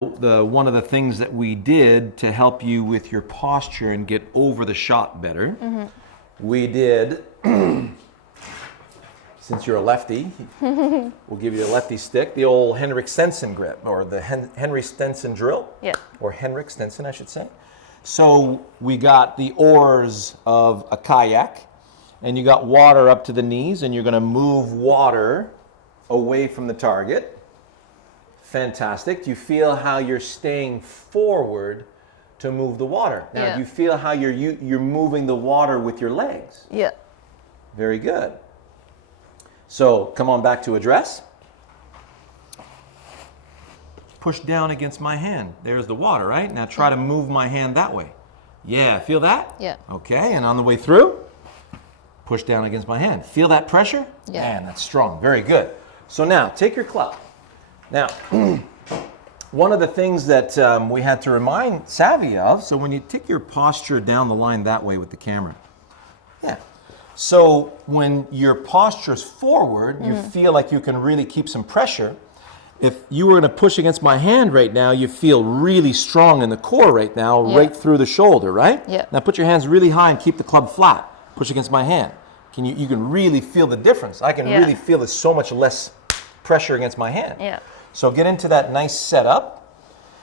One of the things that we did to help you with your posture and get over the shot better, we did, since you're a lefty, we'll give you a lefty stick, the old Henrik Stenson grip, or the Henry Stenson drill, or Henrik Stenson, I should say. So we got the oars of a kayak, and you got water up to the knees, and you're going to move water away from the target. Fantastic. Do you feel how you're staying forward to move the water? Now, do you feel how you're moving the water with your legs? Yeah. Very good. So come on back to address. Push down against my hand. There's the water, right? Now try to move my hand that way. Yeah, feel that? Yeah. Okay, and on the way through, push down against my hand. Feel that pressure? Yeah. Man, that's strong. Very good. So now, take your club. Now, one of the things that we had to remind Savvy of, so when you take your posture down the line that way with the camera, so when your posture's forward, you feel like you can really keep some pressure. If you were going to push against my hand right now, you feel really strong in the core right now, right through the shoulder, right? Yeah. Now put your hands really high and keep the club flat. Push against my hand. You can really feel the difference. I can really feel there's so much less pressure against my hand. Yeah. So get into that nice setup.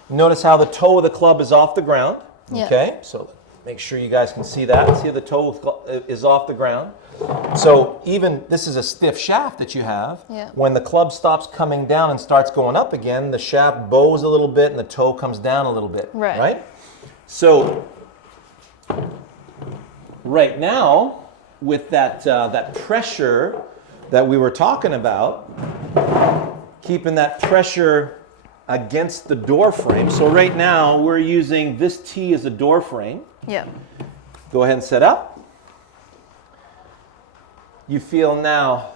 Notice how the toe of the club is off the ground. Okay, so make sure you guys can see that. See how the toe is off the ground. So even, this is a stiff shaft that you have. When the club stops coming down and starts going up again, the shaft bows a little bit and the toe comes down a little bit. Right? So right now, with that pressure that we were talking about, keeping that pressure against the door frame. So right now we're using this T as a door frame. Yeah. Go ahead and set up. You feel now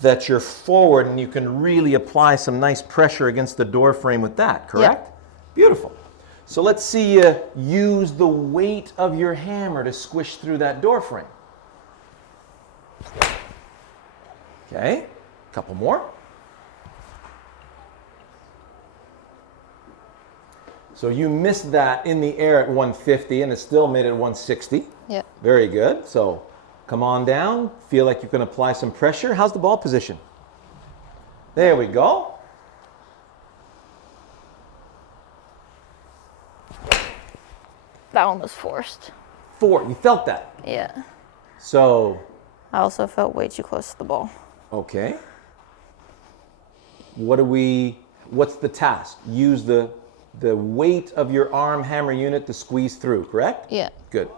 that you're forward and you can really apply some nice pressure against the door frame with that, correct? Yeah. Beautiful. So let's see you use the weight of your hammer to squish through that door frame. Okay, a couple more. So you missed that in the air at 150 and it still made it 160. Yeah. Very good. So come on down. Feel like you can apply some pressure. How's the ball position? There we go. That one was forced. You felt that? Yeah. So. I also felt way too close to the ball. Okay. What's the task? Use the weight of your arm hammer unit to squeeze through, correct? Yeah. Good.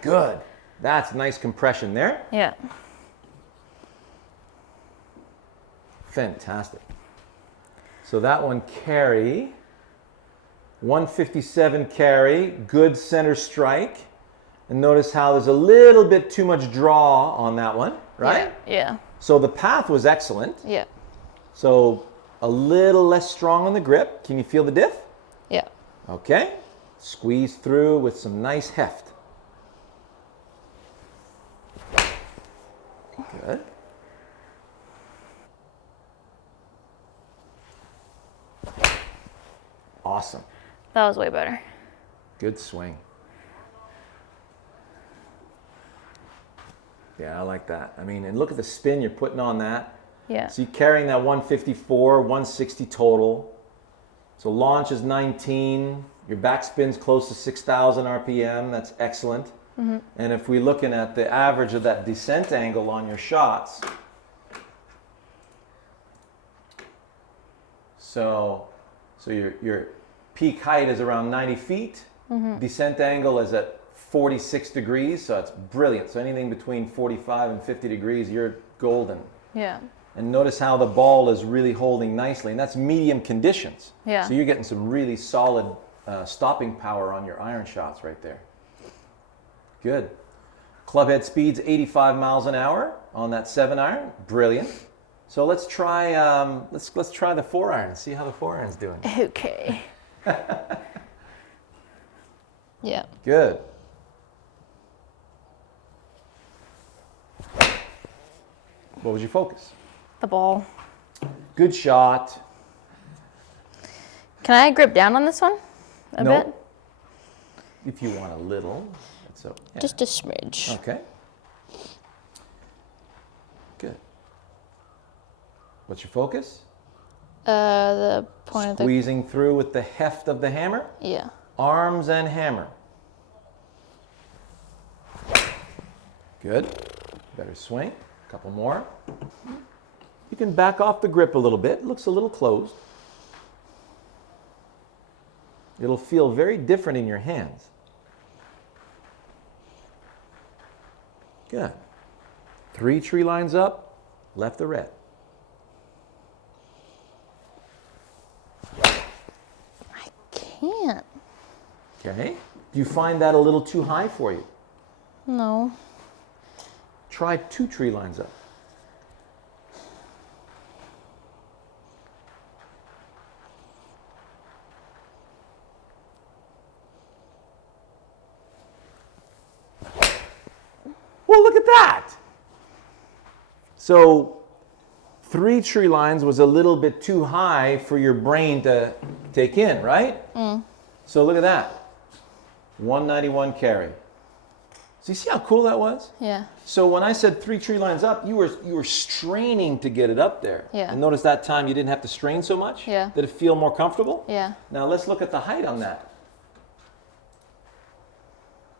Good. That's nice compression there. Yeah. Fantastic. So that one carry, 157 carry, good center strike. And notice how there's a little bit too much draw on that one, right? Yeah. So the path was excellent. Yeah. So a little less strong on the grip. Can you feel the diff? Yeah. Okay. Squeeze through with some nice heft. Good. Awesome. That was way better. Good swing. Yeah, I like that. I mean, and look at the spin you're putting on that. Yeah. So you're carrying that 154, 160 total. So launch is 19. Your backspin's close to 6,000 RPM. That's excellent. And if we're looking at the average of that descent angle on your shots, so your peak height is around 90 feet. Descent angle is at 46 degrees, so it's brilliant. So anything between 45 and 50 degrees, you're golden. Yeah. And notice how the ball is really holding nicely, and that's medium conditions. Yeah. So you're getting some really solid stopping power on your iron shots right there. Good. Club head speed's 85 miles an hour on that 7-iron. Brilliant. So let's try let's try the 4-iron and see how the 4-iron's doing. Okay. Yeah. Good. What was your focus? The ball. Good shot. Can I grip down on this one a bit? If you want a little. So, yeah. Just a smidge. Okay. Good. What's your focus? The point of the... Squeezing through with the heft of the hammer? Yeah. Arms and hammer. Good. Better swing. A couple more. You can back off the grip a little bit. It looks a little closed. It'll feel very different in your hands. Good. 3 tree lines up, left to red. I can't. Okay. Do you find that a little too high for you? No. Try 2 tree lines up. Well, look at that. So 3 tree lines was a little bit too high for your brain to take in, right? So look at that. 191 carry. So you see how cool that was? Yeah. So when I said 3 tree lines up, you were straining to get it up there. Yeah. And notice that time you didn't have to strain so much? Yeah. Did it feel more comfortable? Yeah. Now let's look at the height on that.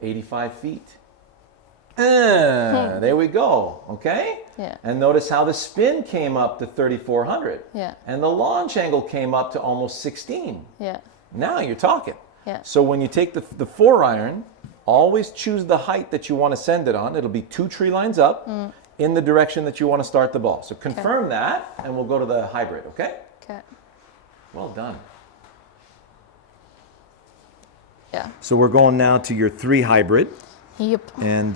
85 feet. There we go, okay? Yeah. And notice how the spin came up to 3,400. Yeah. And the launch angle came up to almost 16. Yeah. Now you're talking. Yeah. So when you take the 4-iron, always choose the height that you want to send it on. It'll be 2 tree lines up in the direction that you want to start the ball. So confirm that, and we'll go to the hybrid, okay? Okay. Well done. Yeah. So we're going now to your 3 hybrid. Yep. And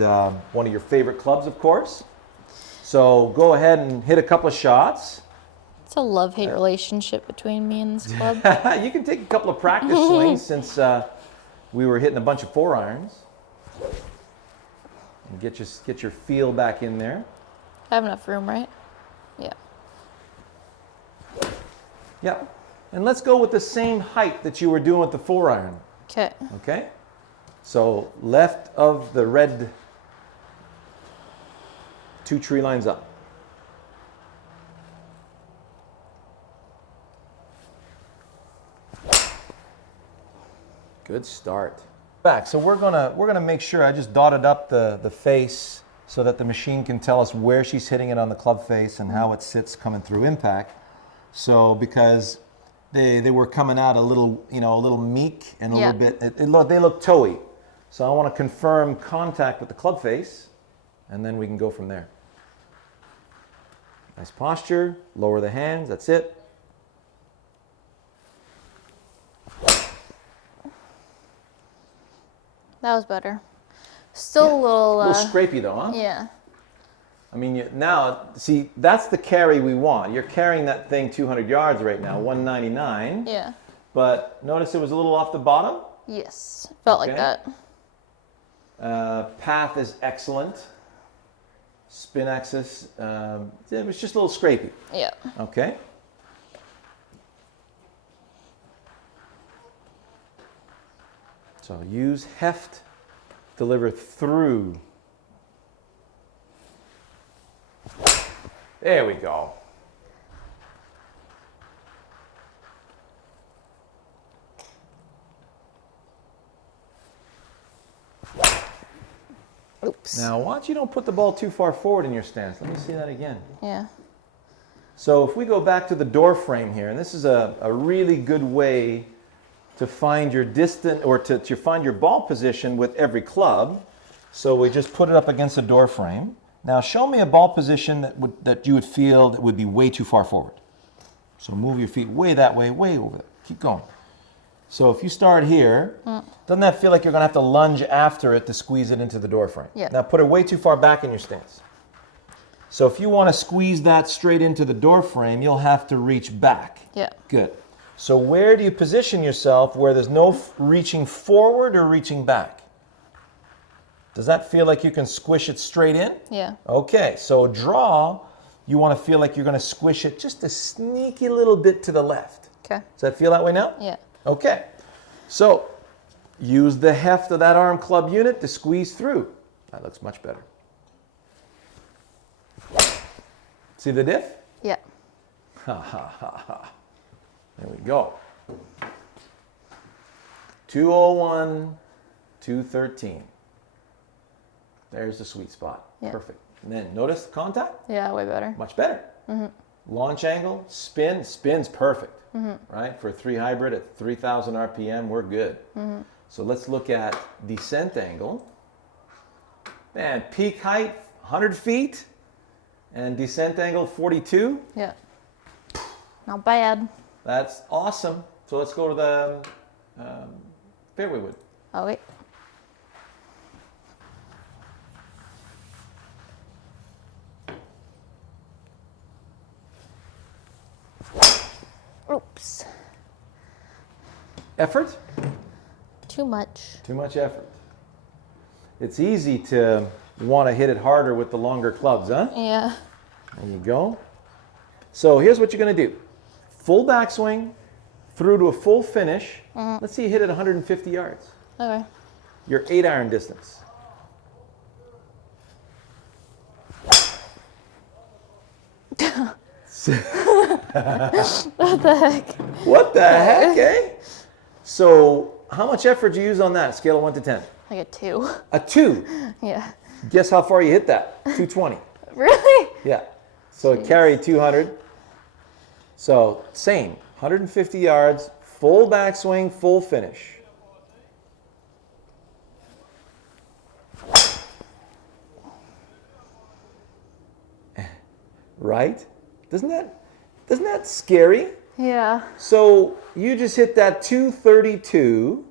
one of your favorite clubs, of course. So go ahead and hit a couple of shots. It's a love-hate relationship between me and this club. You can take a couple of practice swings since we were hitting a bunch of 4-irons. And get your feel back in there. I have enough room, right? Yeah. Yeah. And let's go with the same height that you were doing with the 4-iron. Okay. Okay? So left of the red, 2 tree lines up. Good start. Back. So we're gonna make sure I just dotted up the face so that the machine can tell us where she's hitting it on the club face and how it sits coming through impact. So because they were coming out a little meek and a little bit they look toey. So I want to confirm contact with the club face, and then we can go from there. Nice posture, lower the hands, that's it. That was better. Still a little... A little scrapey though, huh? Yeah. I mean, now, see, that's the carry we want. You're carrying that thing 200 yards right now, 199. Yeah. But notice it was a little off the bottom? Yes. Felt like that. Path is excellent. Spin axis, it was just a little scrapey. Yeah. Okay. So use heft, deliver through. There we go. Oops. Now watch you don't put the ball too far forward in your stance. Let me see that again. Yeah. So if we go back to the door frame here, and this is a really good way to find your distance or to find your ball position with every club. So we just put it up against the door frame. Now show me a ball position that you would feel that would be way too far forward. So move your feet way that way, way over there. Keep going. So if you start here, doesn't that feel like you're going to have to lunge after it to squeeze it into the door frame? Yeah. Now put it way too far back in your stance. So if you want to squeeze that straight into the door frame, you'll have to reach back. Yeah. Good. So where do you position yourself where there's no reaching forward or reaching back? Does that feel like you can squish it straight in? Yeah. Okay, so draw you want to feel like you're going to squish it just a sneaky little bit to the left. Okay. Does that feel that way now? Yeah. Okay. So use the heft of that arm club unit to squeeze through. That looks much better. See the diff? Yeah. Ha ha ha ha. There we go. 201, 213. There's the sweet spot. Yeah. Perfect. And then notice the contact? Yeah, way better. Much better. Launch angle, spin, spin's perfect. Right? For a 3 hybrid at 3,000 RPM, we're good. So let's look at descent angle. Man, peak height, 100 feet. And descent angle, 42. Yeah. Not bad. That's awesome. So let's go to the fairway wood. Oh, wait. Oops. Effort? Too much. Too much effort. It's easy to want to hit it harder with the longer clubs, huh? Yeah. There you go. So here's what you're going to do. Full backswing through to a full finish. Let's see you hit it 150 yards. Okay. Your 8-iron distance. What the heck? What the heck, eh? So how much effort did you use on that? Scale of 1 to 10. Like a 2. A 2. Yeah. Guess how far you hit that? 220. Really? Yeah. So it carried 200. So same, 150 yards, full backswing, full finish. Right? Isn't that scary? Yeah. So you just hit that 232,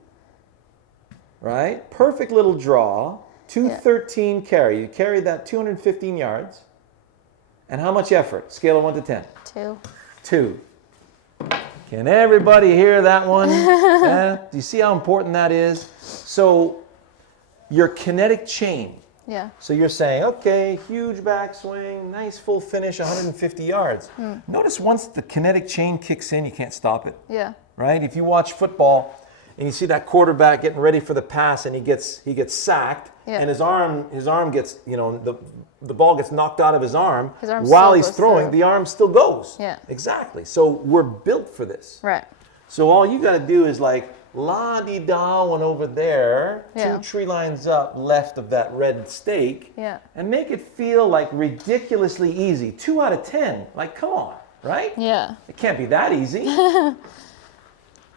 right? Perfect little draw, 213 carry. You carried that 215 yards. And how much effort? Scale of 1 to 10. 2. 2. Can everybody hear that one? Yeah? Do you see how important that is? So your kinetic chain. Yeah. So you're saying, okay, huge backswing, nice full finish, 150 yards. Notice once the kinetic chain kicks in, you can't stop it, Yeah. right? If you watch football and you see that quarterback getting ready for the pass and he gets sacked, Yeah. and his arm gets, the ball gets knocked out of his arm His arm while still he's goes throwing, through. the arm still goes. Yeah. Exactly. So we're built for this. Right. So all you got to do is like la-di-da one over there, Yeah. 2 tree lines up left of that red stake, Yeah. and make it feel like ridiculously easy. 2 out of 10. Like, come on, right? Yeah. It can't be that easy.